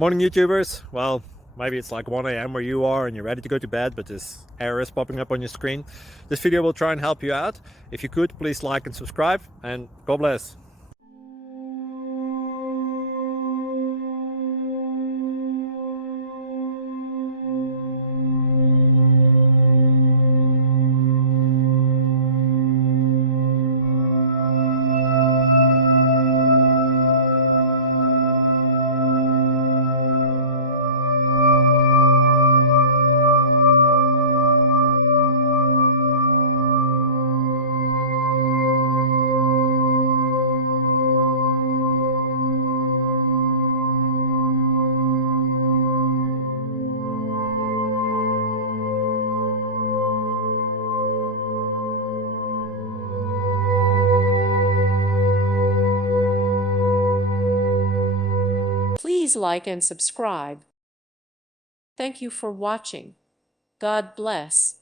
Morning YouTubers. Well, maybe it's like 1 a.m. where you are and you're ready to go to bed, but this error is popping up on your screen. This video will try and help you out. If you could, please like and subscribe, and God bless. Please like and subscribe. Thank you for watching. God bless.